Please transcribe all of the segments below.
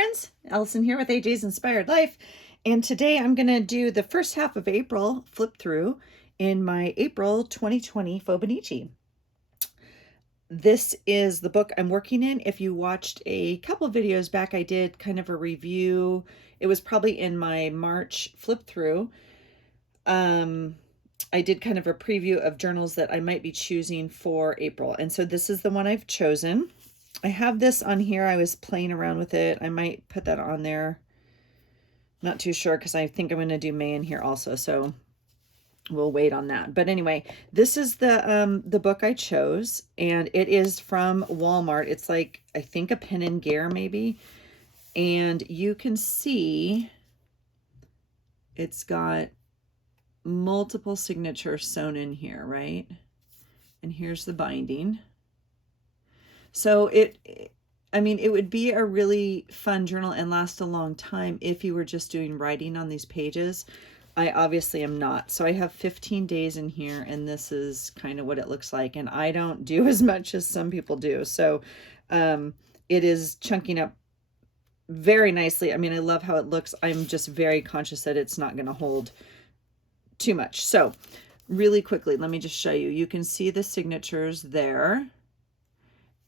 friends, Allison here with AJ's Inspired Life, and today I'm going to do the first half of April flip through in my April 2020 Fauxbonichi. This is the book I'm working in. If you watched a couple of videos back, I did kind of a review. It was probably in my March flip through. I did kind of a preview of journals that I might be choosing for April, and so this is the one I've chosen. I have this on here. I was playing around with it. I might put that on there. Not too sure because I think I'm going to do May in here also, so we'll wait on that. But anyway, this is the book I chose, and it is from Walmart. It's like, I think a Pen and Gear maybe. And you can see it's got multiple signatures sewn in here, right? And here's the binding. So I mean, it would be a really fun journal and last a long time if you were just doing writing on these pages. I obviously am not. So I have 15 days in here, and this is kind of what it looks like. And I don't do as much as some people do. So it is chunking up very nicely. I mean, I love how it looks. I'm just very conscious that it's not going to hold too much. So really quickly, let me just show you. You can see the signatures there.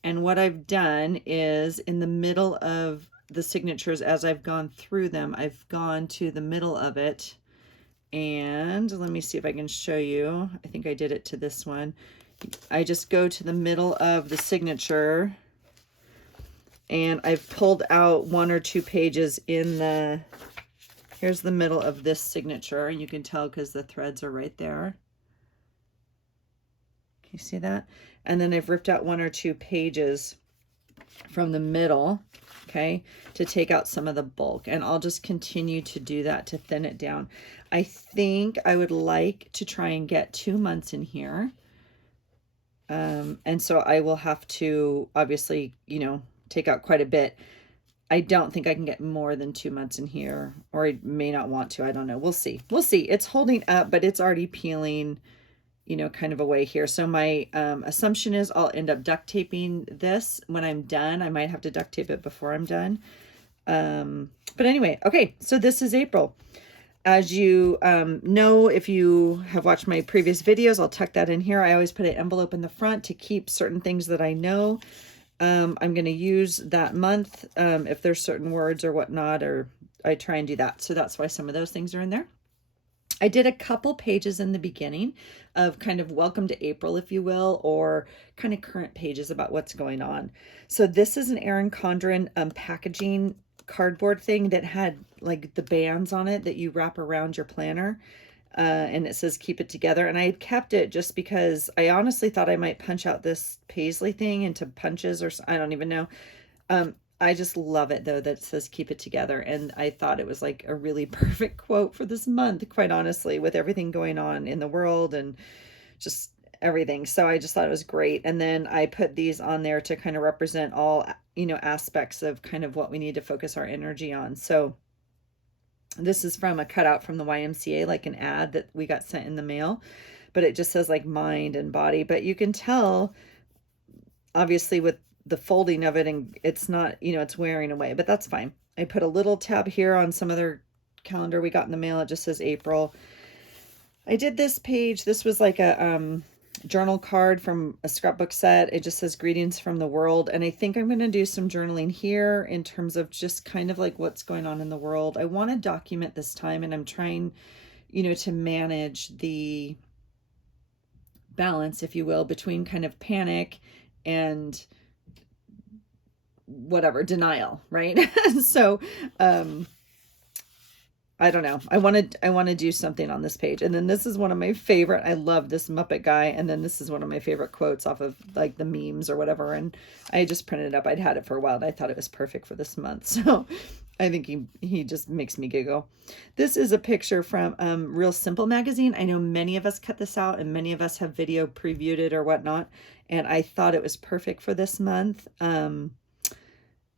And what I've done is in the middle of the signatures, as I've gone through them, I've gone to the middle of it. And let me see if I can show you. I think I did it to this one. I just go to the middle of the signature, and I've pulled out 1 or 2 pages in here's the middle of this signature. And you can tell because the threads are right there. Can you see that? And then I've ripped out 1 or 2 pages from the middle, okay, to take out some of the bulk. And I'll just continue to do that to thin it down. I think I would like to try and get 2 months in here. And so I will have to obviously, take out quite a bit. I don't think I can get more than 2 months in here, or I may not want to. I don't know. We'll see. We'll see. It's holding up, but it's already peeling, kind of away here. So my assumption is I'll end up duct taping this when I'm done. I might have to duct tape it before I'm done. But anyway, okay, so this is April. As you know, if you have watched my previous videos, I'll tuck that in here. I always put an envelope in the front to keep certain things that I know. I'm going to use that month if there's certain words or whatnot, or I try and do that. So that's why some of those things are in there. I did a couple pages in the beginning of kind of welcome to April, if you will, or kind of current pages about what's going on. So this is an Erin Condren packaging cardboard thing that had like the bands on it that you wrap around your planner. And it says keep it together. And I had kept it just because I honestly thought I might punch out this paisley thing into punches, or I don't even know. I just love it though that it says keep it together, and I thought it was like a really perfect quote for this month, quite honestly, with everything going on in the world and just everything. So I just thought it was great. And then I put these on there to kind of represent all, aspects of kind of what we need to focus our energy on. So this is from a cutout from the YMCA, like an ad that we got sent in the mail, but it just says like mind and body. But you can tell obviously with the folding of it, and it's not, it's wearing away, but that's fine. I put a little tab here on some other calendar we got in the mail. It just says April. I did this page. This was like a journal card from a scrapbook set. It just says greetings from the world. And I think I'm going to do some journaling here in terms of just kind of like what's going on in the world. I want to document this time, and I'm trying, to manage the balance, if you will, between kind of panic and whatever, denial, right? So I don't know. I want to do something on this page. And then this is one of my favorite. I love this Muppet guy. And then this is one of my favorite quotes off of like the memes or whatever. And I just printed it up. I'd had it for a while, and I thought it was perfect for this month. So I think he just makes me giggle. This is a picture from Real Simple magazine. I know many of us cut this out, and many of us have video previewed it or whatnot. And I thought it was perfect for this month.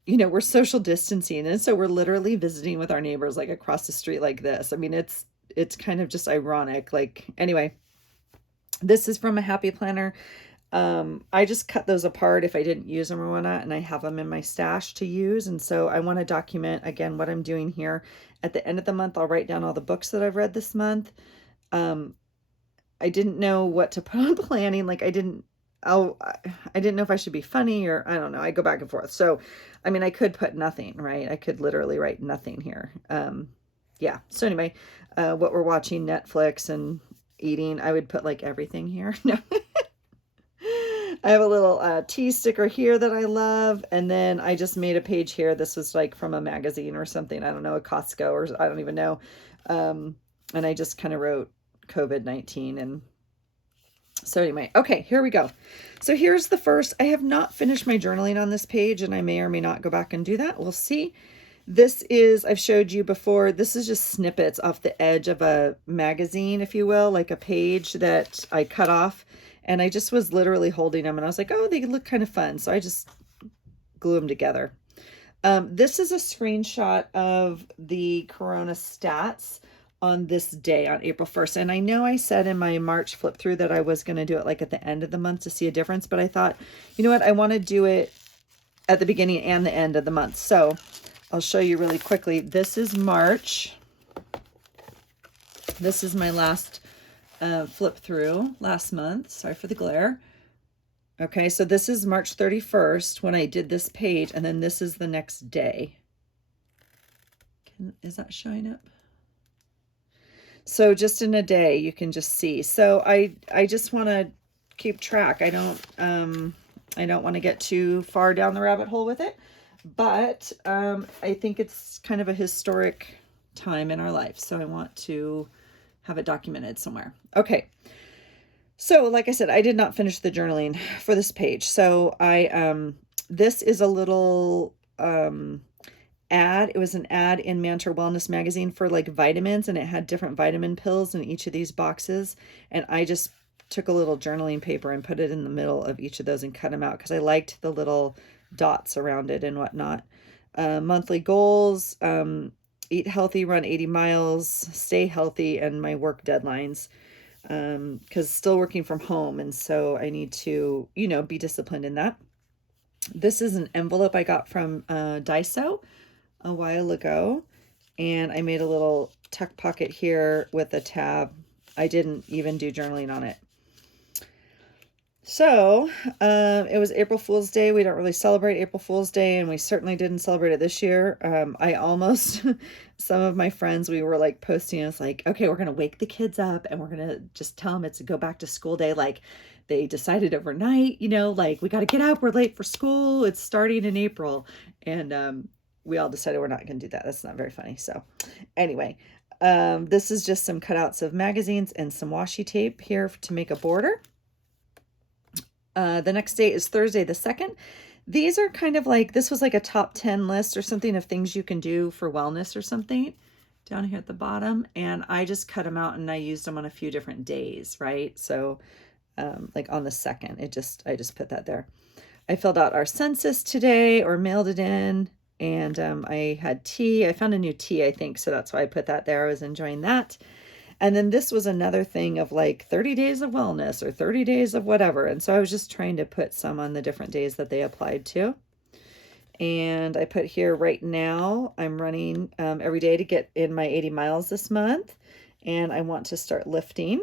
We're social distancing, and so we're literally visiting with our neighbors like across the street like this. I mean, it's kind of just ironic. Like, anyway, this is from a Happy Planner. I just cut those apart if I didn't use them or whatnot, and I have them in my stash to use. And so I want to document again what I'm doing here. At the end of the month, I'll write down all the books that I've read this month. I didn't know what to put on planning. Like I didn't know if I should be funny or I don't know. I go back and forth. So, I mean, I could put nothing, right? I could literally write nothing here. Yeah. So anyway, what we're watching, Netflix and eating, I would put like everything here. No. I have a little tea sticker here that I love. And then I just made a page here. This was like from a magazine or something. I don't know, a Costco or I don't even know. And I just kind of wrote COVID-19. And so anyway, okay, here we go. So here's the first. I have not finished my journaling on this page, and I may or may not go back and do that. We'll see. This is, I've showed you before, this is just snippets off the edge of a magazine, if you will, like a page that I cut off. And I just was literally holding them, and I was like, oh, they look kind of fun. So I just glue them together. This is a screenshot of the Corona stats on this day, on April 1st. And I know I said in my March flip through that I was going to do it like at the end of the month to see a difference, but I thought, you know what, I want to do it at the beginning and the end of the month. So I'll show you really quickly. This is March. This is my last flip through last month. Sorry for the glare. Okay, so this is March 31st when I did this page, and then this is the next day. Is that showing up? So just in a day, you can just see. So I just want to keep track. I don't want to get too far down the rabbit hole with it, but I think it's kind of a historic time in our life. So I want to have it documented somewhere. Okay. So like I said, I did not finish the journaling for this page. So this is a little, ad. It was an ad in Mantra Wellness magazine for like vitamins, and it had different vitamin pills in each of these boxes. And I just took a little journaling paper and put it in the middle of each of those and cut them out because I liked the little dots around it and whatnot. Monthly goals, eat healthy, run 80 miles, stay healthy, and my work deadlines. Because still working from home, and so I need to, be disciplined in that. This is an envelope I got from Daiso a while ago, and I made a little tuck pocket here with a tab. I didn't even do journaling on it. So it was April Fool's Day. We don't really celebrate April Fool's Day, and we certainly didn't celebrate it this year. I almost, some of my friends, we were like posting, it's like, okay, we're going to wake the kids up and we're going to just tell them it's a go back to school day. Like they decided overnight, like we got to get up, we're late for school, it's starting in April. And we all decided we're not going to do that. That's not very funny. So anyway, this is just some cutouts of magazines and some washi tape here to make a border. The next day is Thursday the 2nd. These are kind of like, this was like a top 10 list or something of things you can do for wellness or something down here at the bottom. And I just cut them out and I used them on a few different days, right? So like on the 2nd, I just put that there. I filled out our census today or mailed it in. And I had tea. I found a new tea, I think. So that's why I put that there. I was enjoying that. And then this was another thing of like 30 days of wellness or 30 days of whatever. And so I was just trying to put some on the different days that they applied to. And I put here right now, I'm running every day to get in my 80 miles this month. And I want to start lifting.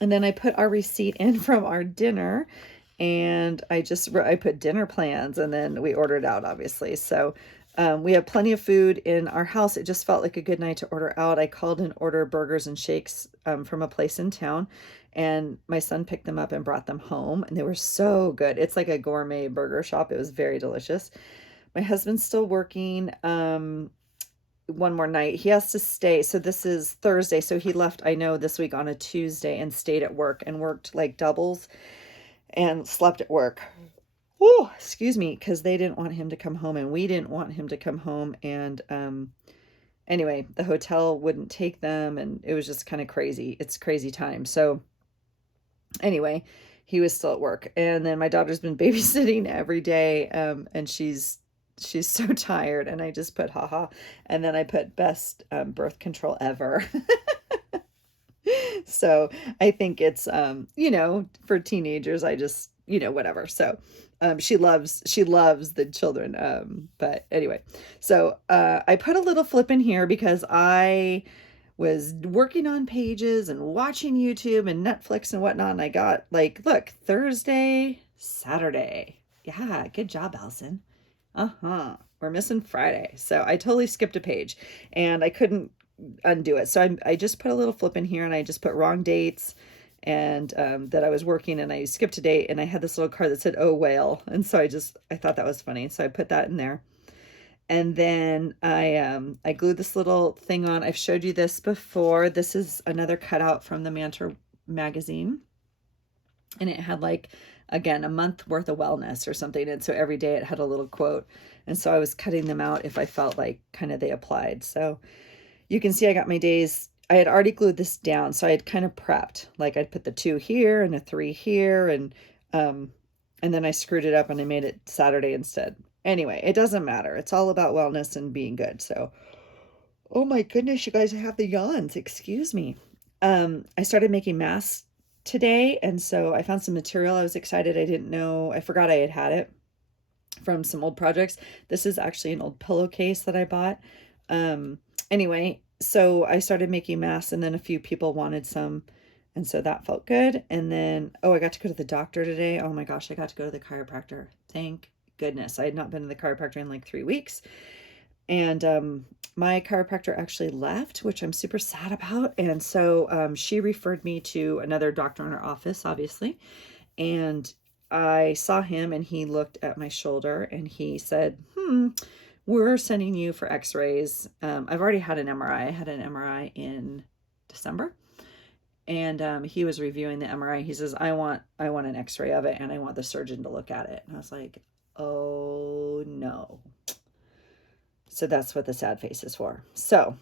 And then I put our receipt in from our dinner. And I put dinner plans, and then we ordered out, obviously. So we have plenty of food in our house. It just felt like a good night to order out. I called and ordered burgers and shakes from a place in town, and my son picked them up and brought them home, and they were so good. It's like a gourmet burger shop. It was very delicious. My husband's still working one more night. He has to stay. So this is Thursday. So he left, I know, this week on a Tuesday and stayed at work and worked like doubles and slept at work. Oh, excuse me, because they didn't want him to come home and we didn't want him to come home. And anyway, the hotel wouldn't take them, and it was just kind of crazy. It's crazy time. So anyway, he was still at work. And then my daughter's been babysitting every day, and she's so tired. And I just put haha. And then I put best birth control ever. So I think it's, for teenagers, I just, whatever. So, she loves the children. But anyway, so, I put a little flip in here because I was working on pages and watching YouTube and Netflix and whatnot. And I got like, look, Thursday, Saturday. Yeah, good job, Allison. Uh-huh. We're missing Friday. So I totally skipped a page and I couldn't undo it. So I just put a little flip in here and I just put wrong dates and that I was working and I skipped a date and I had this little card that said, oh, whale. And so I thought that was funny. So I put that in there. And then I glued this little thing on. I've showed you this before. This is another cutout from the Mantra magazine. And it had like, again, a month worth of wellness or something. And so every day it had a little quote. And so I was cutting them out if I felt like kind of they applied. So you can see I got my days. I had already glued this down. So I had kind of prepped. Like I'd put the 2 here and a 3 here. And then I screwed it up and I made it Saturday instead. Anyway, it doesn't matter. It's all about wellness and being good. So, oh my goodness, you guys have the yawns. Excuse me. I started making masks today, and so I found some material. I was excited. I didn't know. I forgot I had it from some old projects. This is actually an old pillowcase that I bought. Anyway, so I started making masks, and then a few people wanted some, and so that felt good. And then, I got to go to the doctor today. Oh my gosh, I got to go to the chiropractor. Thank goodness. I had not been to the chiropractor in like 3 weeks. And my chiropractor actually left, which I'm super sad about. And so she referred me to another doctor in her office, obviously. And I saw him and he looked at my shoulder and he said, we're sending you for x-rays. I've already had an MRI. I had an MRI in December. And he was reviewing the MRI. He says, I want an x-ray of it and I want the surgeon to look at it. And I was like, oh no. So that's what the sad face is for. So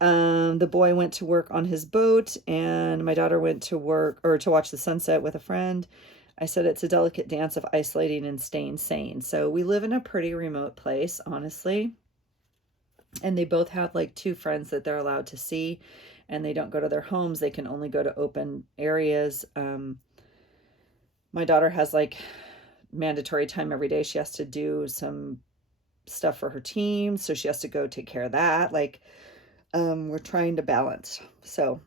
the boy went to work on his boat and my daughter went to work or to watch the sunset with a friend. I said it's a delicate dance of isolating and staying sane. So we live in a pretty remote place, honestly. And they both have like 2 friends that they're allowed to see and they don't go to their homes. They can only go to open areas. My daughter has like mandatory time every day. She has to do some stuff for her team, so she has to go take care of that. Like we're trying to balance. So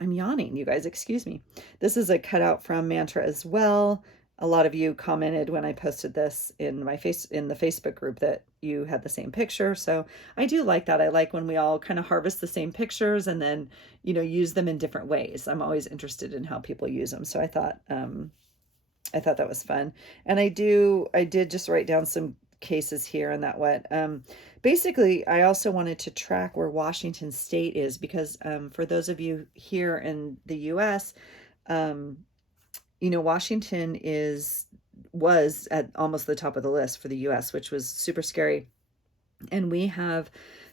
I'm yawning, you guys, excuse me. This is a cutout from Mantra as well. A lot of you commented when I posted this in the Facebook group that you had the same picture. So I do like that. I like when we all kind of harvest the same pictures and then use them in different ways. I'm always interested in how people use them. So I thought that was fun. And I did just write down some cases here and that what. Basically, I also wanted to track where Washington State is because for those of you here in the U.S., Washington was at almost the top of the list for the U.S., which was super scary. And we have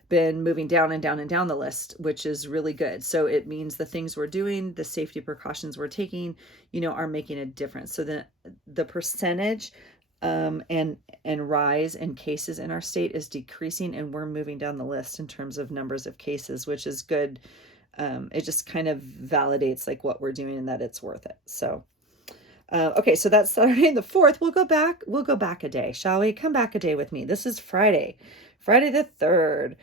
been moving down and down and down the list, which is really good. So it means the things we're doing, the safety precautions we're taking, are making a difference. So the percentage and rise in cases in our state is decreasing, and we're moving down the list in terms of numbers of cases, which is good. It just kind of validates like what we're doing and that it's worth it. So okay, so that's Saturday the 4th. We'll go back a day, shall we? Come back a day with me. This is Friday the 3rd.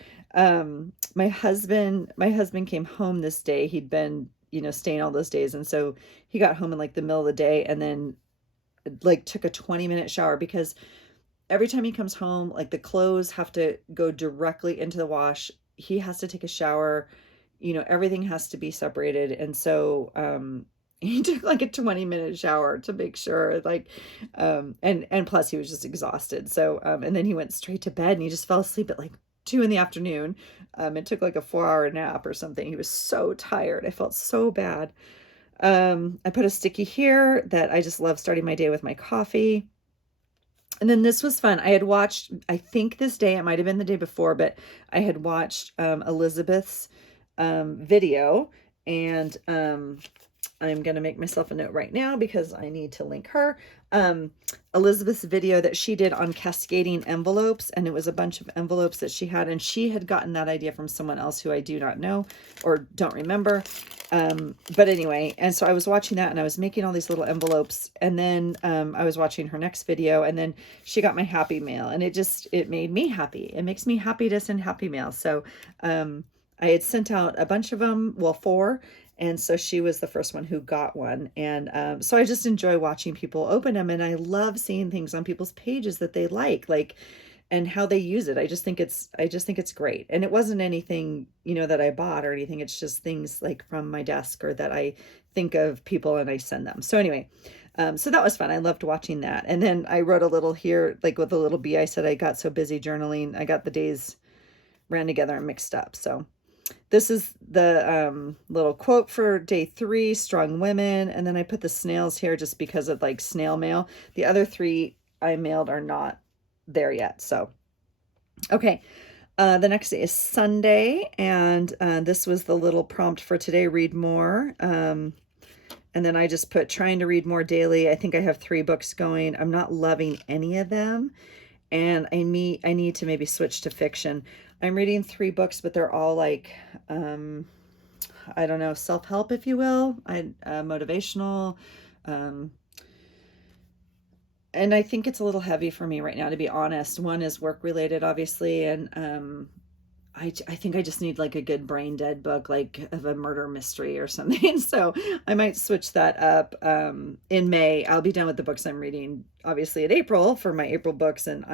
My husband came home this day. He'd been, staying all those days. And so he got home in like the middle of the day and then like took a 20-minute shower because every time he comes home, like the clothes have to go directly into the wash. He has to take a shower, everything has to be separated. And so, he took like a 20-minute shower to make sure and plus he was just exhausted. So, and then he went straight to bed and he just fell asleep at like 2 p.m. It took like a 4-hour nap or something. He was so tired. I felt so bad. I put a sticky here that I just love starting my day with my coffee. And then this was fun. I had watched, I think this day, it might've been the day before, but I had watched, Elizabeth's, video and, I'm going to make myself a note right now because I need to link her. Elizabeth's video that she did on cascading envelopes, and it was a bunch of envelopes that she had, and she had gotten that idea from someone else who I do not know or don't remember. But anyway, and so I was watching that and I was making all these little envelopes, and then I was watching her next video, and then she got my happy mail, and it made me happy. It makes me happy to send happy mail. So I had sent out a bunch of them, well, 4. And so she was the first one who got one. And so I just enjoy watching people open them. And I love seeing things on people's pages that they like, and how they use it. I just think it's great. And it wasn't anything, that I bought or anything. It's just things like from my desk or that I think of people and I send them. So anyway, so that was fun. I loved watching that. And then I wrote a little here, like with a little B, I said, I got so busy journaling. I got the days ran together and mixed up. So this is the little quote for day 3, strong women. And then I put the snails here just because of like snail mail. The other 3 I mailed are not there yet. So, okay. The next day is Sunday. And this was the little prompt for today, read more. And then I just put trying to read more daily. I think I have 3 books going. I'm not loving any of them. And I need to maybe switch to fiction. I'm reading 3 books, but they're all like, I don't know, self-help, if you will, motivational. And I think it's a little heavy for me right now, to be honest. One is work related, obviously. And I think I just need like a good brain dead book, like of a murder mystery or something. So I might switch that up. In May, I'll be done with the books I'm reading, obviously in April for my April books. And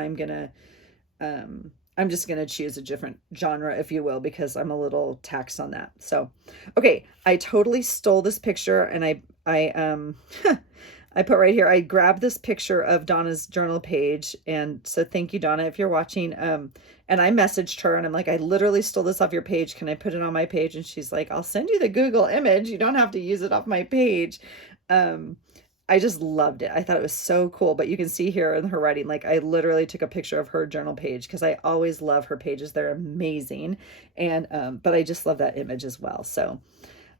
I'm just going to choose a different genre, if you will, because I'm a little taxed on that. So, okay. I totally stole this picture, and I I put right here, I grabbed this picture of Donna's journal page. And so thank you, Donna, if you're watching. And I messaged her and I'm like, I literally stole this off your page. Can I put it on my page? And she's like, I'll send you the Google image. You don't have to use it off my page. I just loved it. I thought it was so cool. But you can see here in her writing, like I literally took a picture of her journal page because I always love her pages. They're amazing. And, but I just love that image as well. So,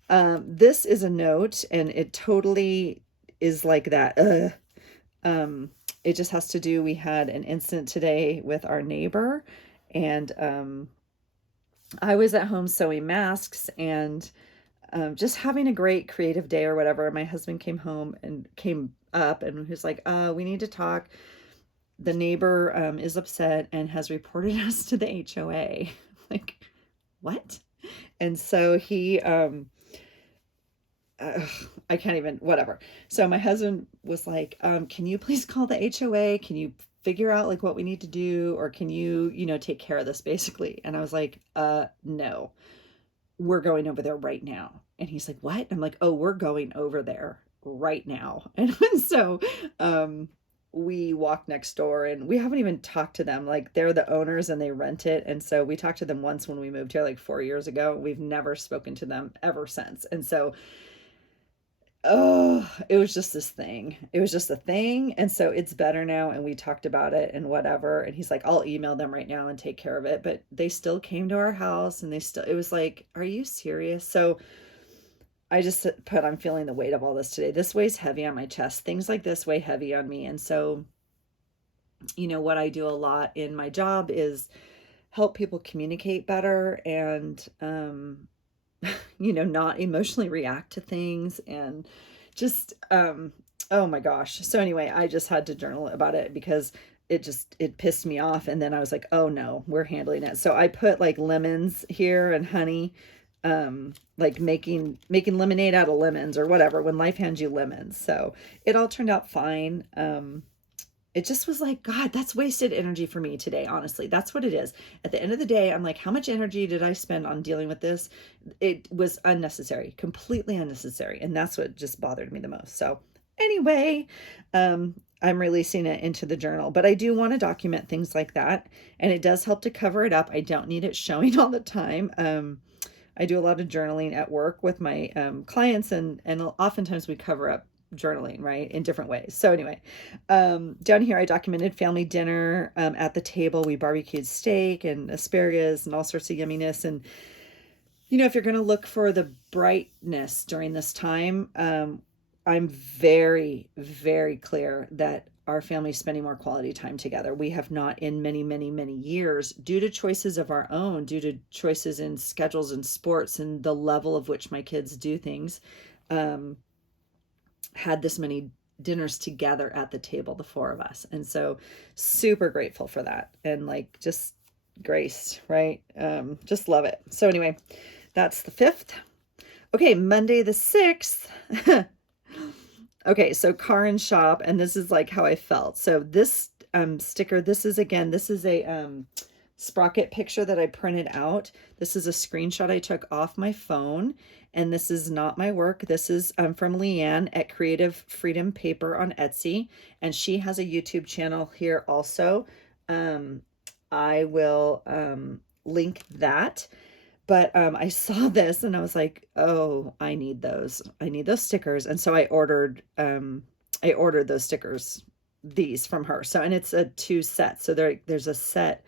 this is a note, and it totally is like that. It just has to do, we had an incident today with our neighbor, and, I was at home sewing masks and, just having a great creative day or whatever. My husband came up and he was like, we need to talk. The neighbor, is upset and has reported us to the HOA. Like, what? And so he, I can't even, whatever. So my husband was like, can you please call the HOA? Can you figure out like what we need to do? Or can you, take care of this basically? And I was like, no, we're going over there right now. And he's like, what? I'm like, oh, we're going over there right now. And so, we walked next door, and we haven't even talked to them. Like, they're the owners and they rent it. And so we talked to them once when we moved here, like 4 years ago. We've never spoken to them ever since. And so, oh, it was just this thing. It was just a thing. And so it's better now. And we talked about it and whatever. And he's like, I'll email them right now and take care of it. But they still came to our house, and it was like, are you serious? So I just put, I'm feeling the weight of all this today. This weighs heavy on my chest. Things like this weigh heavy on me. And so, what I do a lot in my job is help people communicate better and, not emotionally react to things, and just, oh my gosh. So anyway, I just had to journal about it because it pissed me off. And then I was like, oh no, we're handling it. So I put like lemons here and honey, like making lemonade out of lemons or whatever, when life hands you lemons. So it all turned out fine. It just was like, God, that's wasted energy for me today. Honestly, that's what it is. At the end of the day, I'm like, how much energy did I spend on dealing with this? It was unnecessary, completely unnecessary. And that's what just bothered me the most. So anyway, I'm releasing it into the journal, but I do want to document things like that. And it does help to cover it up. I don't need it showing all the time. I do a lot of journaling at work with my clients, and oftentimes we cover up journaling, right, in different ways. So anyway, down here I documented family dinner. At the table we barbecued steak and asparagus and all sorts of yumminess. And if you're going to look for the brightness during this time, I'm very, very clear that our family's spending more quality time together. We have not in many, many, many years, due to choices of our own, due to choices in schedules and sports and the level of which my kids do things, um, had this many dinners together at the table, the four of us. And so super grateful for that. And like just graced, right? Just love it. So anyway, that's the 5th. Okay, Monday the 6th. Okay, so car and shop, and this is like how I felt. So this sticker, this is a sprocket picture that I printed out. This is a screenshot I took off my phone, and this is not my work. This is from Leanne at Creative Freedom Paper on Etsy, and she has a YouTube channel here also. I will link that. But I saw this and I was like, oh, I need those. I need those stickers. And so I ordered those stickers, these from her. So, and it's a 2 set. So there's a set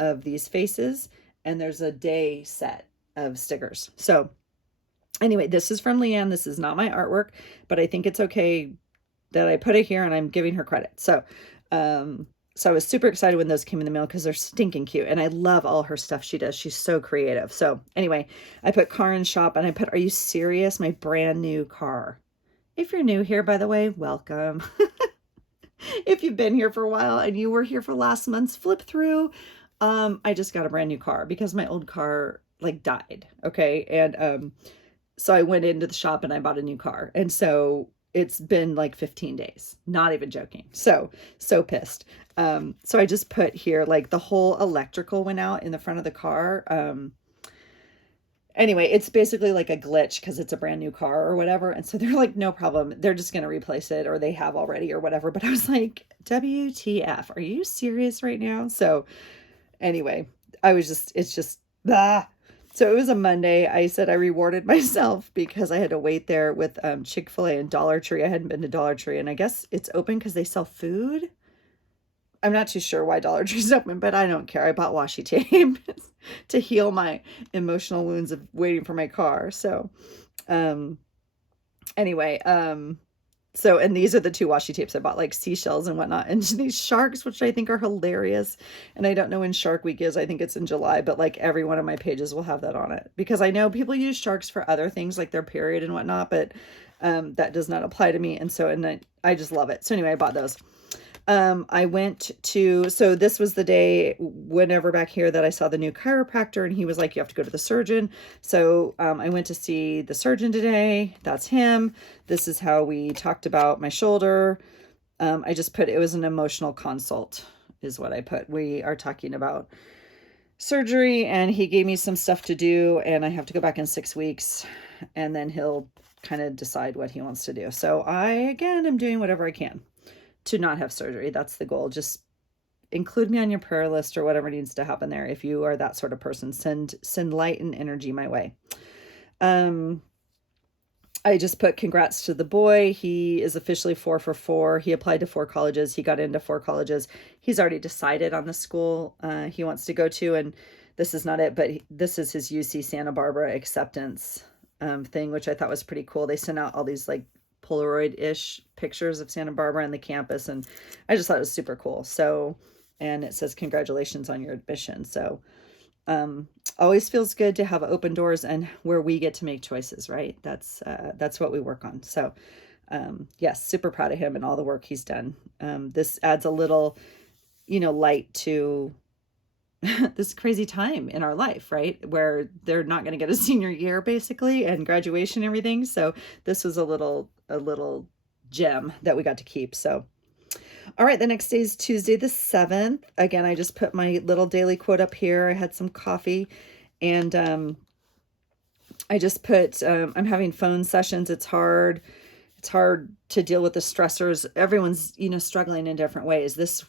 of these faces and there's a day set of stickers. So anyway, this is from Leanne. This is not my artwork, but I think it's okay that I put it here and I'm giving her credit. So, so I was super excited when those came in the mail because they're stinking cute. And I love all her stuff she does. She's so creative. So anyway, I put car and shop and I put, are you serious? My brand new car. If you're new here, by the way, welcome. If you've been here for a while and you were here for last month's flip through, I just got a brand new car because my old car like died. Okay. And so I went into the shop and I bought a new car. And so it's been like 15 days, not even joking. So pissed. So I just put here, like the whole electrical went out in the front of the car. Anyway, it's basically like a glitch because it's a brand new car or whatever. And so they're like, no problem. They're just going to replace it or they have already or whatever. But I was like, WTF, are you serious right now? So anyway, it's just, ah. So it was a Monday. I said I rewarded myself because I had to wait there with Chick-fil-A and Dollar Tree. I hadn't been to Dollar Tree, and I guess it's open because they sell food. I'm not too sure why Dollar Tree's open, but I don't care. I bought washi tape to heal my emotional wounds of waiting for my car. So anyway, so, and these are the 2 washi tapes I bought, like seashells and whatnot, and these sharks, which I think are hilarious. And I don't know when Shark Week is. I think it's in July, but like every one of my pages will have that on it because I know people use sharks for other things like their period and whatnot, but that does not apply to me. And so, and I just love it. So anyway, I bought those. I went to, so this was the day whenever back here that I saw the new chiropractor and he was like, you have to go to the surgeon. So, I went to see the surgeon today. That's him. This is how we talked about my shoulder. I just put, it was an emotional consult is what I put. We are talking about surgery and he gave me some stuff to do and I have to go back in 6 weeks and then he'll kind of decide what he wants to do. So I, again, am doing whatever I can to not have surgery. That's the goal. Just include me on your prayer list or whatever needs to happen there. If you are that sort of person, send light and energy my way. I just put congrats to the boy. He is officially 4 for 4. He applied to 4 colleges. He got into 4 colleges. He's already decided on the school he wants to go to. And this is not it, but this is his UC Santa Barbara acceptance thing, which I thought was pretty cool. They sent out all these like Polaroid-ish pictures of Santa Barbara and the campus, and I just thought it was super cool. So, and it says congratulations on your admission. So always feels good to have open doors and where we get to make choices, right? That's what we work on. So yes, super proud of him and all the work he's done. This adds a little, light to this crazy time in our life, right? Where they're not going to get a senior year basically and graduation and everything. So this was a little gem that we got to keep. So, all right. The next day is Tuesday, the 7th. Again, I just put my little daily quote up here. I had some coffee and, I just put, I'm having phone sessions. It's hard to deal with the stressors. Everyone's, struggling in different ways. This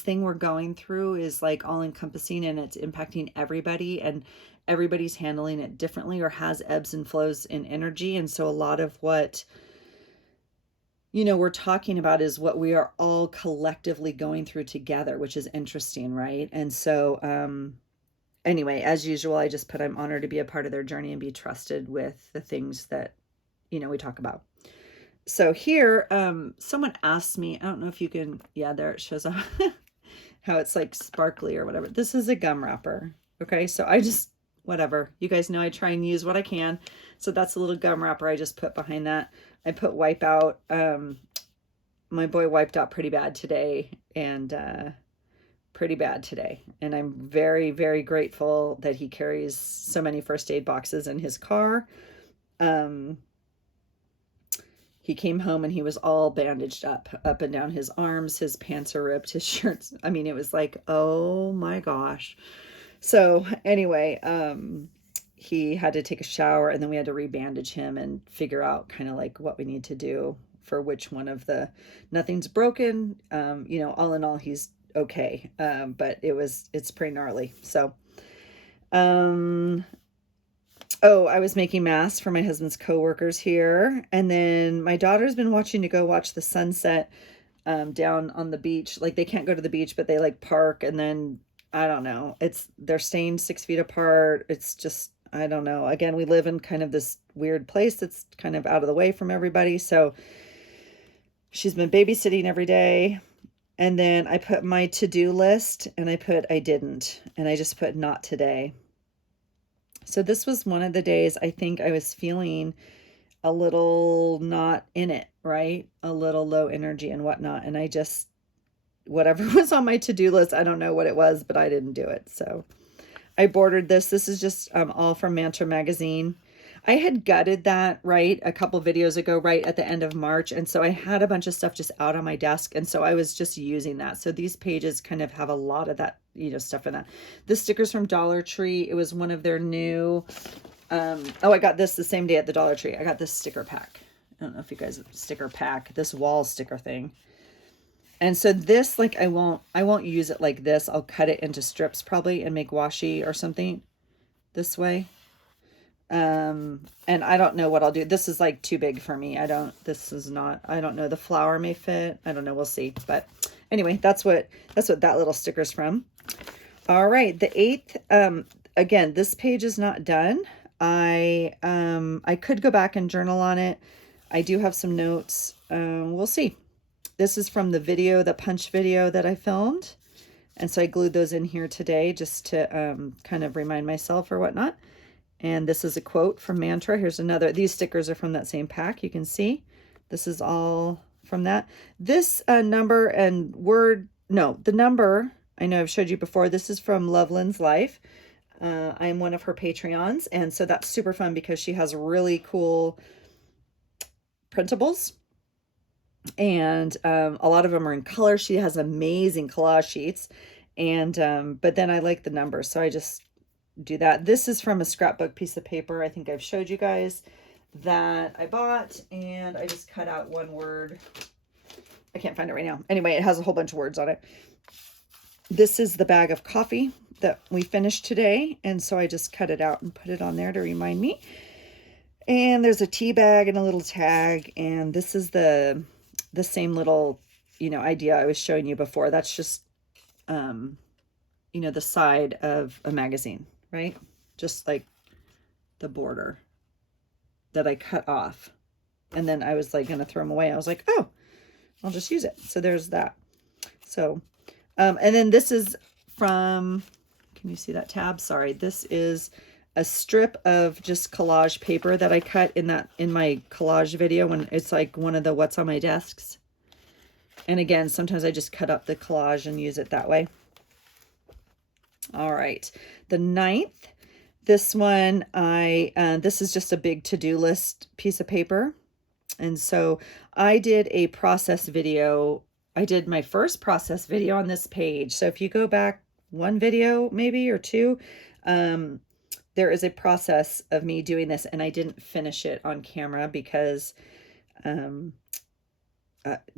thing we're going through is like all encompassing and it's impacting everybody and everybody's handling it differently or has ebbs and flows in energy. And so a lot of what, we're talking about is what we are all collectively going through together, which is interesting. Right. And so, anyway, as usual, I just put, I'm honored to be a part of their journey and be trusted with the things that, we talk about. So here, someone asked me, I don't know if you can, yeah, there it shows up how it's like sparkly or whatever. This is a gum wrapper. Okay, so I just, whatever. You guys know I try and use what I can. So that's a little gum wrapper I just put behind that. I put Wipeout. My boy wiped out pretty bad today, and I'm very, very grateful that he carries so many first aid boxes in his car. He came home and he was all bandaged up and down his arms. His pants are ripped, his shirts. I mean, it was like, oh my gosh. So anyway, he had to take a shower, and then we had to rebandage him and figure out kind of like what we need to do for which one of the, nothing's broken. You know, all in all, he's okay. But it's pretty gnarly. So, oh, I was making masks for my husband's coworkers here. And then my daughter's been watching to go watch the sunset down on the beach. Like, they can't go to the beach, but they like park, and then I don't know. They're staying 6 feet apart. It's just, I don't know. Again, we live in kind of this weird place that's kind of out of the way from everybody. So she's been babysitting every day. And then I put my to-do list, and I put I didn't, and I just put not today. So this was one of the days I think I was feeling a little not in it, right? A little low energy and whatnot. And I just, whatever was on my to-do list, I don't know what it was, but I didn't do it. So I bordered this. This is just all from Mantra magazine. I had gutted that, right, a couple videos ago, right at the end of March. And so I had a bunch of stuff just out on my desk. And so I was just using that. So these pages kind of have a lot of that, you know, stuff in that. This sticker's from Dollar Tree. It was one of their new, oh, I got this the same day at the Dollar Tree. I got this sticker pack. I don't know if you guys, sticker pack, this wall sticker thing. And so this, like, I won't use it like this. I'll cut it into strips probably and make washi or something this way. And I don't know what I'll do. This is like too big for me. I don't know. The flower may fit. I don't know. We'll see. But anyway, that's what that little sticker's from. All right. The 8th, again, this page is not done. I could go back and journal on it. I do have some notes. We'll see. This is from the punch video that I filmed. And so I glued those in here today just to kind of remind myself or whatnot. And this is a quote from Mantra. Here's another. These stickers are from that same pack. You can see this is all from that. This number and word, no, the number, I know I've showed you before. This is from Loveland's Life. I'm one of her Patreons. And so that's super fun because she has really cool printables. And a lot of them are in color. She has amazing collage sheets. And but then I like the numbers, so I just do that. This is from a scrapbook piece of paper. I think I've showed you guys that I bought, and I just cut out one word. I can't find it right now. Anyway, it has a whole bunch of words on it. This is the bag of coffee that we finished today, and so I just cut it out and put it on there to remind me. And there's a tea bag and a little tag, and this is the same little, you know, idea I was showing you before. That's just you know, the side of a magazine, right? Just like the border that I cut off. And then I was like going to throw them away. I was like, oh, I'll just use it. So there's that. So, and then this is from, can you see that tab? Sorry. This is a strip of just collage paper that I cut in my collage video when it's like one of the what's on my desks. And again, sometimes I just cut up the collage and use it that way. All right. The 9th, this one, this is just a big to-do list piece of paper. And so I did a process video. I did my first process video on this page. So if you go back one video, maybe, or two, there is a process of me doing this, and I didn't finish it on camera because,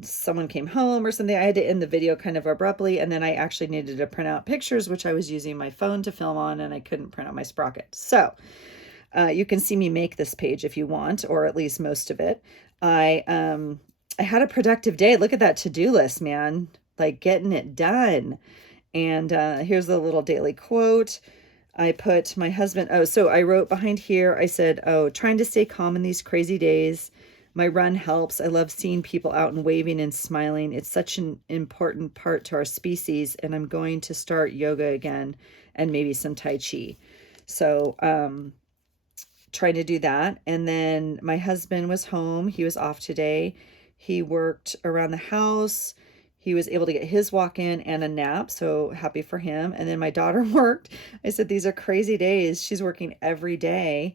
someone came home or something. I had to end the video kind of abruptly, and then I actually needed to print out pictures, which I was using my phone to film on, and I couldn't print out my sprocket. So you can see me make this page if you want, or at least most of it. I had a productive day. Look at that to-do list, man, like getting it done. And here's the little daily quote. I put my husband, so I wrote behind here, I said, trying to stay calm in these crazy days. My run helps. I love seeing people out and waving and smiling. It's such an important part to our species, and I'm going to start yoga again and maybe some Tai Chi. So, trying to do that. And then my husband was home. He was off today. He worked around the house. He was able to get his walk in and a nap. So happy for him. And then my daughter worked. I said, these are crazy days. She's working every day.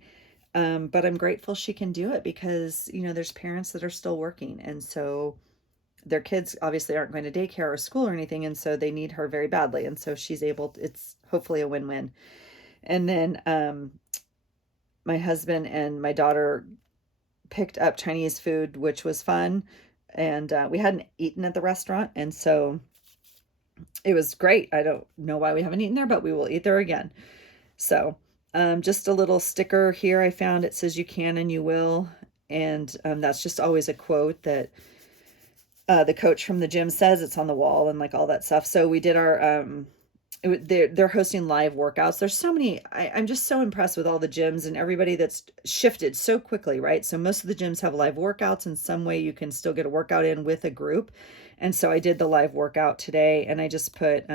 But I'm grateful she can do it because, you know, there's parents that are still working. And so their kids obviously aren't going to daycare or school or anything. And so they need her very badly. And so she's able to, it's hopefully a win-win. And then, my husband and my daughter picked up Chinese food, which was fun. And we hadn't eaten at the restaurant. And so it was great. I don't know why we haven't eaten there, but we will eat there again. So just a little sticker here I found. It says you can and you will. And that's just always a quote that the coach from the gym says. It's on the wall and like all that stuff. So we did our they're hosting live workouts. There's so many, I'm just so impressed with all the gyms and everybody that's shifted so quickly, right? So most of the gyms have live workouts in some way you can still get a workout in with a group. And so I did the live workout today and I just put,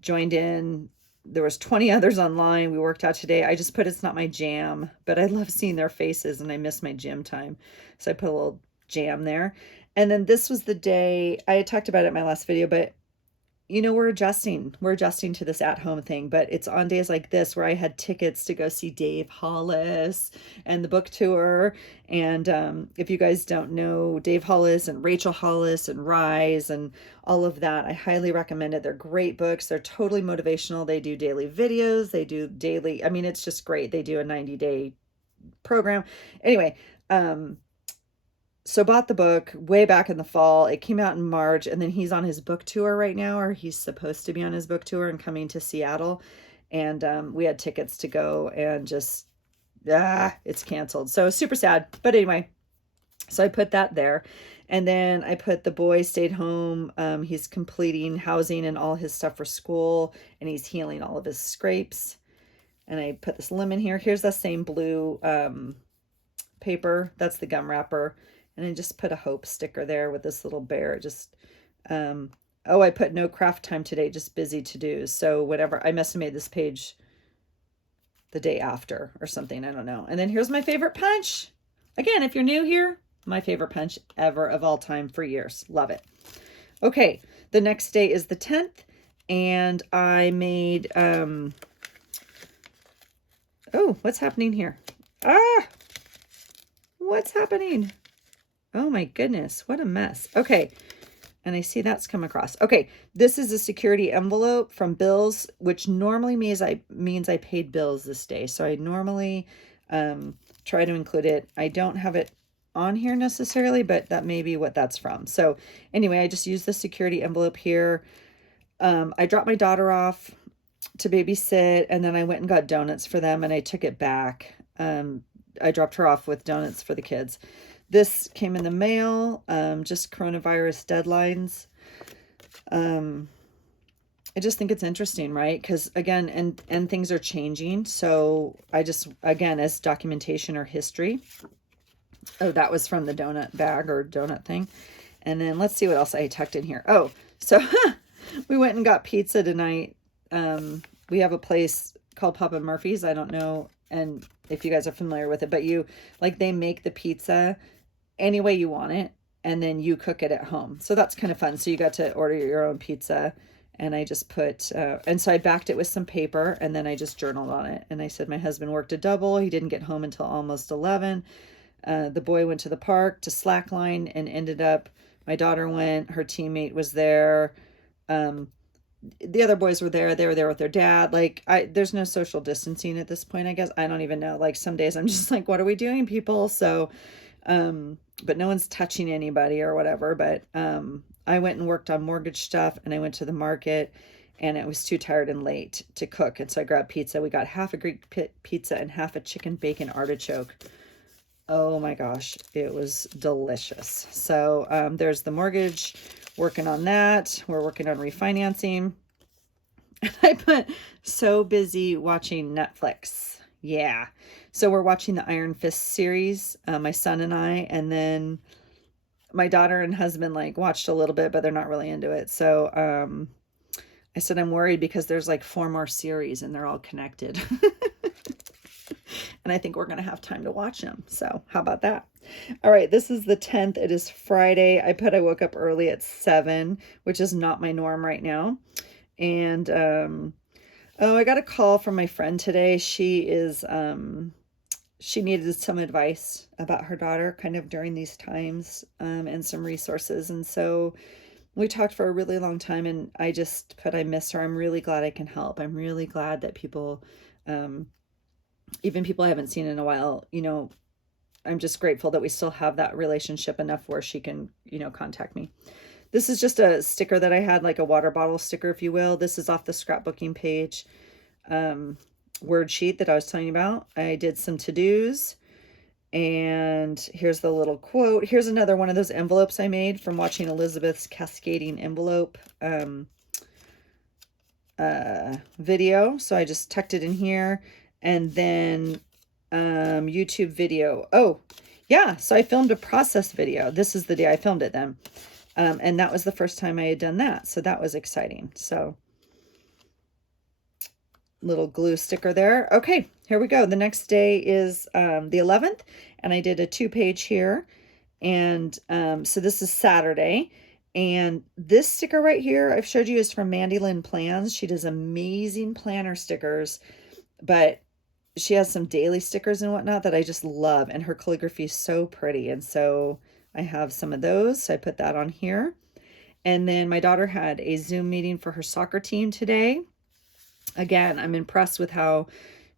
joined in. There was 20 others online. We worked out today. I just put, it's not my jam, but I love seeing their faces and I miss my gym time. So I put a little jam there. And then this was the day I had talked about it in my last video, but you know, we're adjusting to this at-home thing, but it's on days like this where I had tickets to go see Dave Hollis and the book tour. And if you guys don't know Dave Hollis and Rachel Hollis and Rise and all of that, I highly recommend it. They're great books. They're totally motivational. They do daily videos. They do daily, I mean, it's just great. They do a 90-day program. Anyway, so bought the book way back in the fall. It came out in March, and then he's on his book tour right now, or he's supposed to be on his book tour and coming to Seattle. And we had tickets to go and just, it's canceled. So super sad. But anyway, so I put that there. And then I put the boy stayed home. He's completing housing and all his stuff for school, and he's healing all of his scrapes. And I put this lemon here. Here's the same blue paper. That's the gum wrapper. And I just put a hope sticker there with this little bear. Just, oh, I put no craft time today, just busy to do. So whatever, I must have made this page the day after or something. I don't know. And then here's my favorite punch. Again, if you're new here, my favorite punch ever of all time for years. Love it. Okay. The next day is the 10th. And I made, oh, what's happening here? What's happening? Oh my goodness, what a mess. Okay, and I see that's come across. Okay, this is a security envelope from bills, which normally means I paid bills this day. So I normally try to include it. I don't have it on here necessarily, but that may be what that's from. So anyway, I just used the security envelope here. I dropped my daughter off to babysit, and then I went and got donuts for them, and I took it back. I dropped her off with donuts for the kids. This came in the mail, just coronavirus deadlines. I just think it's interesting, right? Because again, and things are changing. So I just, again, as documentation or history. Oh, that was from the donut bag or donut thing. And then let's see what else I tucked in here. Oh, so we went and got pizza tonight. We have a place called Papa Murphy's. I don't know. And if you guys are familiar with it, but they make the pizza any way you want it, and then you cook it at home. So that's kind of fun. So you got to order your own pizza, and I just put, and so I backed it with some paper, and then I just journaled on it. And I said, my husband worked a double. He didn't get home until almost 11. The boy went to the park to slackline and ended up, my daughter went, her teammate was there. The other boys were there. They were there with their dad. There's no social distancing at this point, I guess. I don't even know. Some days I'm just like, what are we doing, people? So, but no one's touching anybody or whatever. But I went and worked on mortgage stuff, and I went to the market, and I was too tired and late to cook. And so I grabbed pizza. We got half a Greek pizza and half a chicken bacon artichoke. Oh my gosh, it was delicious. So there's the mortgage, working on that. We're working on refinancing. I put so busy watching Netflix. Yeah. So we're watching the Iron Fist series, my son and I, and then my daughter and husband like watched a little bit, but they're not really into it. So I said I'm worried because there's like 4 more series and they're all connected. And I think we're going to have time to watch them. So how about that? All right, this is the 10th. It is Friday. I woke up early at 7, which is not my norm right now. And oh, I got a call from my friend today. She needed some advice about her daughter kind of during these times, and some resources. And so we talked for a really long time, and I miss her. I'm really glad I can help. I'm really glad that people, even people I haven't seen in a while, I'm just grateful that we still have that relationship enough where she can, contact me. This is just a sticker that I had, like a water bottle sticker, if you will. This is off the scrapbooking page word sheet that I was telling you about. I did some to-dos, and here's the little quote. Here's another one of those envelopes I made from watching Elizabeth's cascading envelope video. So I just tucked it in here. And then YouTube video. Oh, yeah. So I filmed a process video. This is the day I filmed it then. And that was the first time I had done that. So that was exciting. So little glue sticker there. Okay, here we go. The next day is the 11th, and I did a 2-page here. And so this is Saturday. And this sticker right here I've showed you is from Mandy Lynn Plans. She does amazing planner stickers, but she has some daily stickers and whatnot that I just love. And her calligraphy is so pretty. And so I have some of those. So I put that on here. And then my daughter had a Zoom meeting for her soccer team today. Again, I'm impressed with how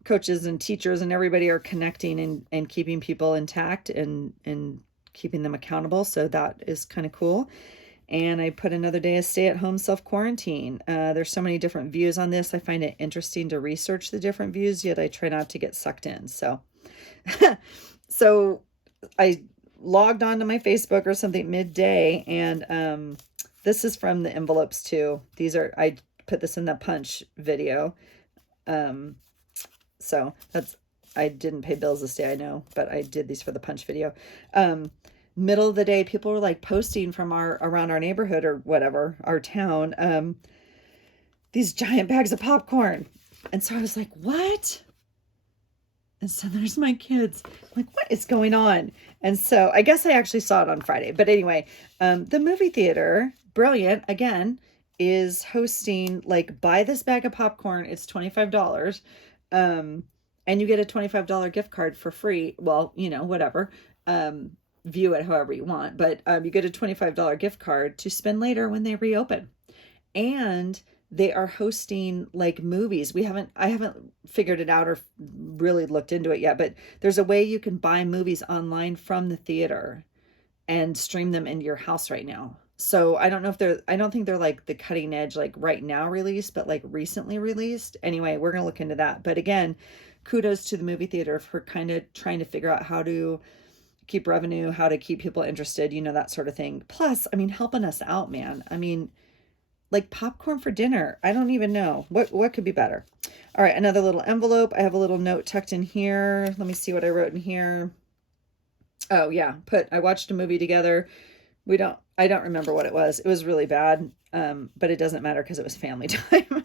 coaches and teachers and everybody are connecting and keeping people intact and keeping them accountable. So that is kind of cool. And I put another day of stay-at-home self-quarantine. There's so many different views on this. I find it interesting to research the different views, yet I try not to get sucked in. So, so I logged on to my Facebook or something midday, and this is from the envelopes too. I put this in the punch video. So I didn't pay bills this day, I know, but I did these for the punch video. Middle of the day, people were like posting from around our neighborhood or whatever, our town, these giant bags of popcorn. And so I was like, what? And so there's my kids. I'm like, what is going on? And so I guess I actually saw it on Friday. But anyway, the movie theater, brilliant, again, is hosting, like, buy this bag of popcorn. It's $25. And you get a $25 gift card for free. Well, whatever. View it however you want. But you get a $25 gift card to spend later when they reopen. And they are hosting like movies. I haven't figured it out or really looked into it yet, but there's a way you can buy movies online from the theater and stream them into your house right now. So I don't think they're like the cutting edge, like right now released, but like recently released. Anyway, we're going to look into that. But again, kudos to the movie theater for kind of trying to figure out how to keep revenue, how to keep people interested, that sort of thing. Plus, helping us out, man. Like popcorn for dinner. I don't even know. What could be better? All right, another little envelope. I have a little note tucked in here. Let me see what I wrote in here. Oh, yeah. I watched a movie together. I don't remember what it was. It was really bad, but it doesn't matter because it was family time.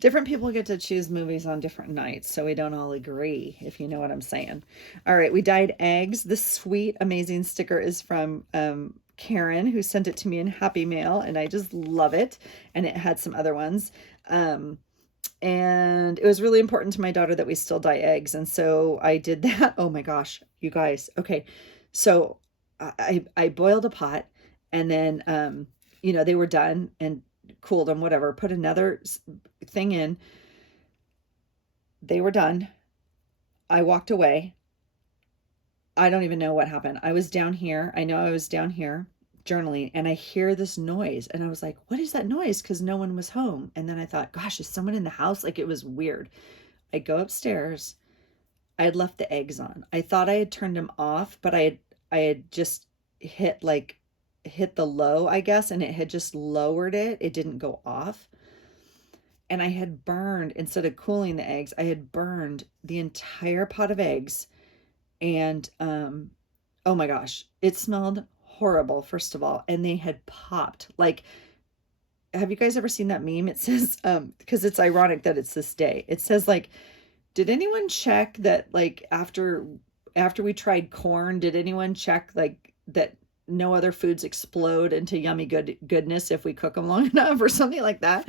Different people get to choose movies on different nights, so we don't all agree, if you know what I'm saying. All right, we dyed eggs. This sweet, amazing sticker is from Karen, who sent it to me in Happy Mail, and I just love it. And it had some other ones. And it was really important to my daughter that we still dye eggs. And so I did that. Oh my gosh, you guys. Okay. So I boiled a pot, and then, they were done and cooled them, whatever, put another thing in. They were done. I walked away. I don't even know what happened. I was down here. I know I was down here journaling, and I hear this noise, and I was like, what is that noise? Because no one was home. And then I thought, gosh, is someone in the house? Like, it was weird. I go upstairs. I had left the eggs on. I thought I had turned them off, but I had just hit the low, I guess, and it had just lowered it. It didn't go off. And I had burned, instead of cooling the eggs, I had burned the entire pot of eggs. And oh my gosh, it smelled horrible, first of all. And they had popped. Like, have you guys ever seen that meme? It says, because it's ironic that it's this day. It says, like, did anyone check that, like, after we tried corn, did anyone check, like, that no other foods explode into yummy goodness if we cook them long enough, or something like that?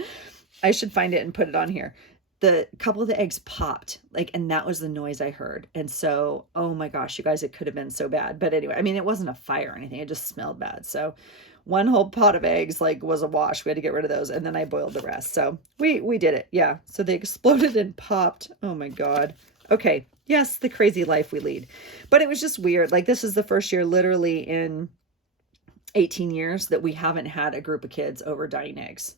I should find it and put it on here. The couple of the eggs popped, like, and that was the noise I heard. And so, oh my gosh, you guys, it could have been so bad. But anyway, I mean, it wasn't a fire or anything. It just smelled bad. So one whole pot of eggs, like, was a wash. We had to get rid of those. And then I boiled the rest. So we did it. Yeah. So they exploded and popped. Oh my God. Okay. Yes, the crazy life we lead. But it was just weird. Like, this is the first year literally in 18 years that we haven't had a group of kids over dying eggs.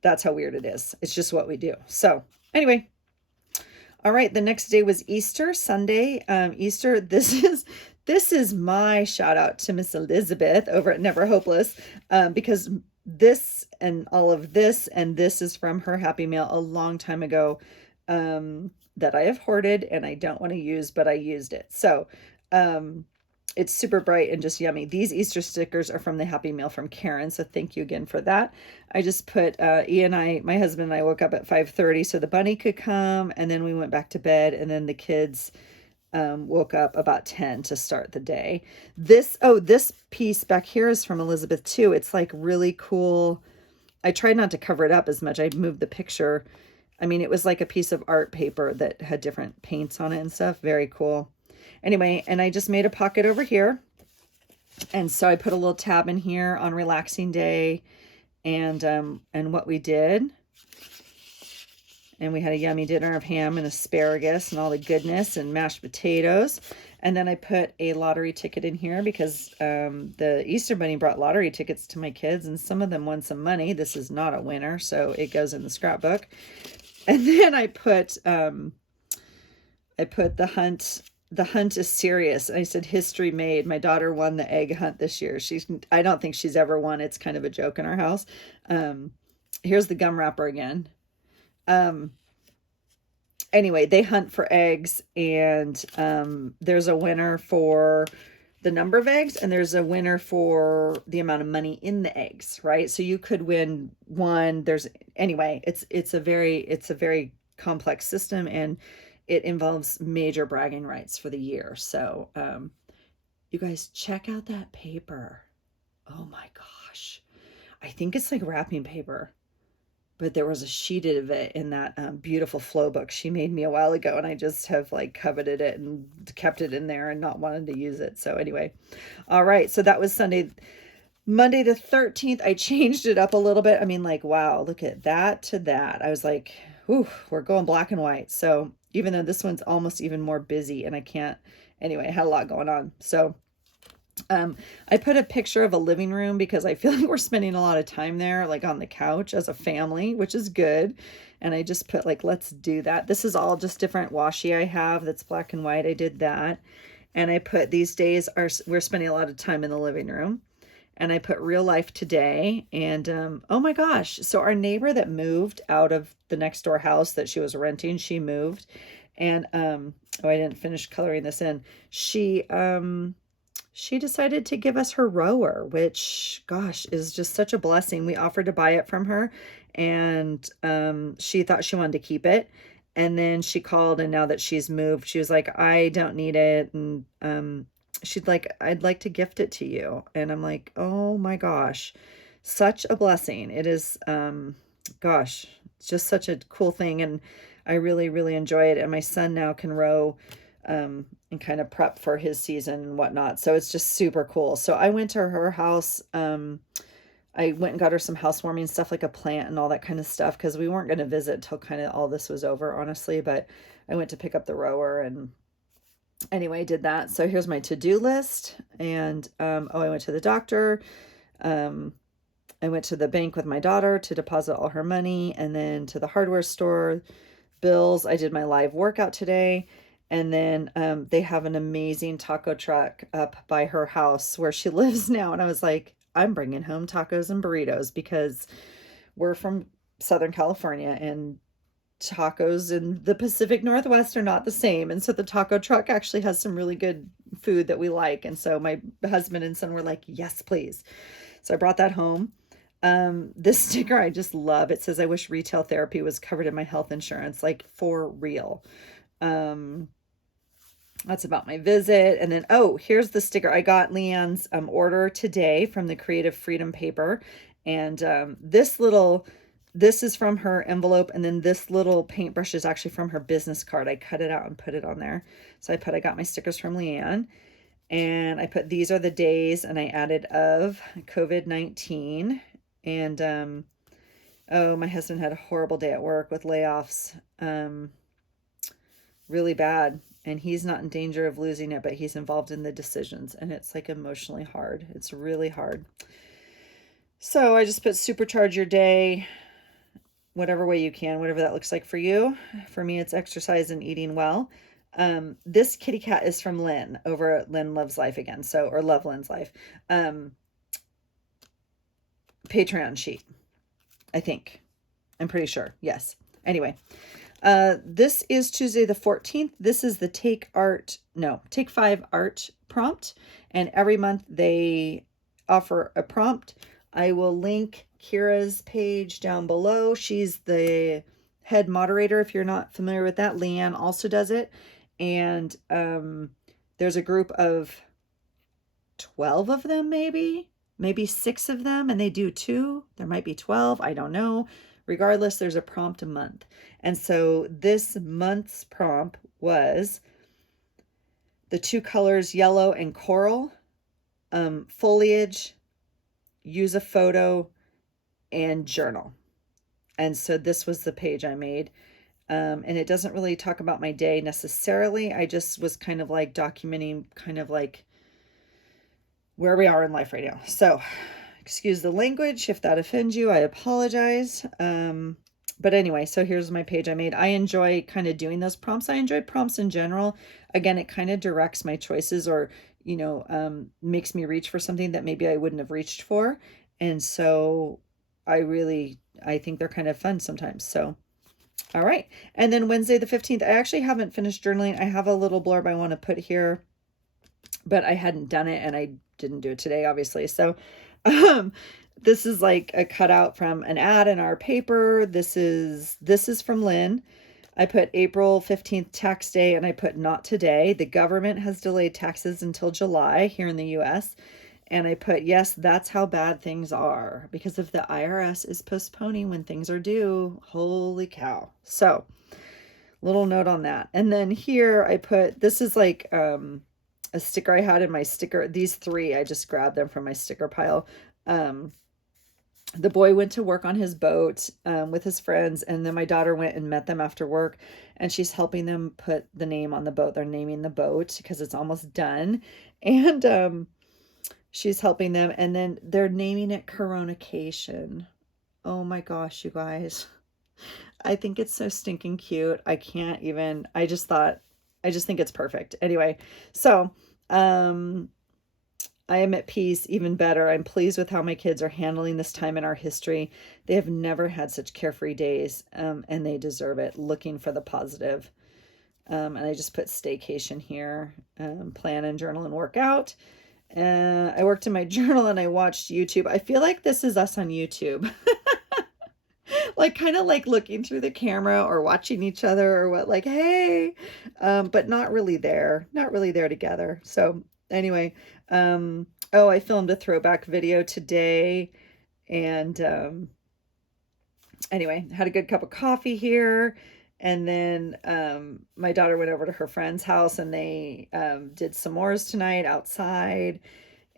That's how weird it is. It's just what we do. So anyway, all right. The next day was Easter Sunday. Easter. This is my shout out to Miss Elizabeth over at Never Hopeless, because this and all of this and this is from her Happy Meal a long time ago, that I have hoarded and I don't want to use, but I used it. So it's super bright and just yummy. These Easter stickers are from the Happy Meal from Karen, so thank you again for that. I just put, my husband and I woke up at 5:30 so the bunny could come, and then we went back to bed, and then the kids woke up about 10 to start the day. This piece back here is from Elizabeth too. It's like really cool. I tried not to cover it up as much. I moved the picture. I mean, it was like a piece of art paper that had different paints on it and stuff. Very cool. Anyway, and I just made a pocket over here. And so I put a little tab in here on relaxing day and what we did. And we had a yummy dinner of ham and asparagus and all the goodness and mashed potatoes. And then I put a lottery ticket in here because the Easter Bunny brought lottery tickets to my kids, and some of them won some money. This is not a winner, so it goes in the scrapbook. And then I put the hunt is serious. I said history made. My daughter won the egg hunt this year. I don't think she's ever won. It's kind of a joke in our house. Here's the gum wrapper again. Anyway, they hunt for eggs, and there's a winner for the number of eggs, and there's a winner for the amount of money in the eggs, right? So you could win one. Anyway, it's a very complex system, and it involves major bragging rights for the year. So you guys, check out that paper. Oh my gosh. I think it's like wrapping paper. But there was a sheet of it in that beautiful flow book she made me a while ago, and I just have like coveted it and kept it in there and not wanted to use it. So anyway, all right. So that was Sunday. Monday the 13th, I changed it up a little bit. I mean, like, wow, look at that to that. I was like, whew, we're going black and white. So even though this one's almost even more busy, and I can't, anyway, I had a lot going on. So I put a picture of a living room because I feel like we're spending a lot of time there, like on the couch as a family, which is good. And I just put like, let's do that. This is all just different washi I have that's black and white. I did that. And I put these days we're spending a lot of time in the living room. And I put real life today. And oh my gosh. So our neighbor that moved out of the next door house that she was renting, she moved. And oh, I didn't finish coloring this in. She decided to give us her rower, which, gosh, is just such a blessing. We offered to buy it from her, and she thought she wanted to keep it. And then she called, and now that she's moved, she was like, I don't need it. And she'd like, I'd like to gift it to you. And I'm like, oh my gosh, such a blessing. It is, gosh, it's just such a cool thing. And I really, really enjoy it. And my son now can row and kind of prep for his season and whatnot. So it's just super cool. So I went to her house. I went and got her some housewarming stuff, like a plant and all that kind of stuff, because we weren't going to visit till kind of all this was over, honestly. But I went to pick up the rower, and anyway, did that. So here's my to-do list. And I went to the doctor. I went to the bank with my daughter to deposit all her money, and then to the hardware store, bills. I did my live workout today. And then they have an amazing taco truck up by her house where she lives now. And I was like, I'm bringing home tacos and burritos because we're from Southern California, and tacos in the Pacific Northwest are not the same. And so the taco truck actually has some really good food that we like. And so my husband and son were like, yes, please. So I brought that home. This sticker I just love. It says, I wish retail therapy was covered in my health insurance, like for real. That's about my visit. And then, oh, here's the sticker. I got Leanne's order today from the Creative Freedom paper. And this is from her envelope. And then this little paintbrush is actually from her business card. I cut it out and put it on there. So I got my stickers from Leanne. And I put, these are the days, and I added of COVID-19. And, oh, my husband had a horrible day at work with layoffs. Really bad. And he's not in danger of losing it, but he's involved in the decisions. And it's like emotionally hard. It's really hard. So I just put supercharge your day, whatever way you can, whatever that looks like for you. For me, it's exercise and eating well. This kitty cat is from Lynn over at Lynn Loves Life again. So, or Love Lynn's Life. Patreon sheet, I think. I'm pretty sure. Yes. Anyway, this is Tuesday the 14th. This is the Take 5 art prompt. And every month they offer a prompt. I will link Kira's page down below. She's the head moderator. If you're not familiar with that, Leanne also does it. And there's a group of 12 of them, maybe 6 of them, and they do 2. There might be 12. I don't know. Regardless, there's a prompt a month. And so this month's prompt was the 2 colors, yellow and coral, foliage, use a photo, and journal. And so this was the page I made. And it doesn't really talk about my day necessarily. I just was kind of like documenting kind of like where we are in life right now. So excuse the language. If that offends you, I apologize. But anyway, so here's my page I made. I enjoy kind of doing those prompts. I enjoy prompts in general. Again, it kind of directs my choices, or, makes me reach for something that maybe I wouldn't have reached for. And so I think they're kind of fun sometimes. So, all right. And then Wednesday the 15th, I actually haven't finished journaling. I have a little blurb I want to put here, but I hadn't done it, and I didn't do it today, obviously. So, this is like a cutout from an ad in our paper. This is from Lynn. I put April 15th tax day, and I put not today. The government has delayed taxes until July here in the US. And I put, yes, that's how bad things are, because if the IRS is postponing when things are due, holy cow. So little note on that. And then here I put, this is like, a sticker I had in my sticker. These 3, I just grabbed them from my sticker pile. The boy went to work on his boat with his friends, and then my daughter went and met them after work, and she's helping them put the name on the boat. They're naming the boat because it's almost done, and she's helping them, and then they're naming it Coronication. Oh my gosh, you guys. I think it's so stinking cute. I just think it's perfect. Anyway, so I am at peace, even better. I'm pleased with how my kids are handling this time in our history. They have never had such carefree days, and they deserve it. Looking for the positive. And I just put staycation here, plan and journal and work out. I worked in my journal and I watched YouTube. I feel like this is us on YouTube. Like kind of like looking through the camera or watching each other or what, like, hey, but not really there together. So anyway, I filmed a throwback video today, and anyway, had a good cup of coffee here. And then my daughter went over to her friend's house, and they did s'mores tonight outside.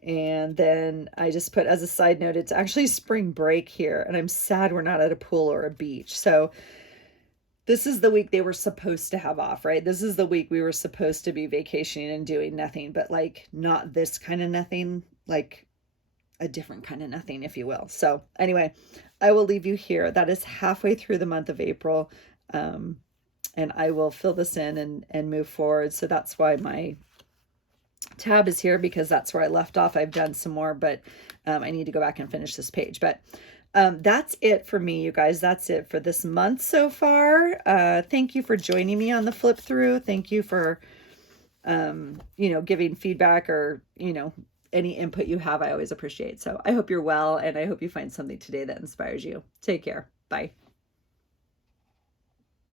And then I just put, as a side note, it's actually spring break here, and I'm sad we're not at a pool or a beach. So this is the week they were supposed to have off, right? This is the week we were supposed to be vacationing and doing nothing, but like not this kind of nothing, like a different kind of nothing, if you will. So anyway, I will leave you here. That is halfway through the month of April. And I will fill this in and move forward. So that's why my tab is here, because that's where I left off. I've done some more, but I need to go back and finish this page. But That's it for me, you guys. That's it for this month so far. Thank you for joining me on the flip through. Thank you for, giving feedback or, any input you have. I always appreciate. So I hope you're well, and I hope you find something today that inspires you. Take care. Bye.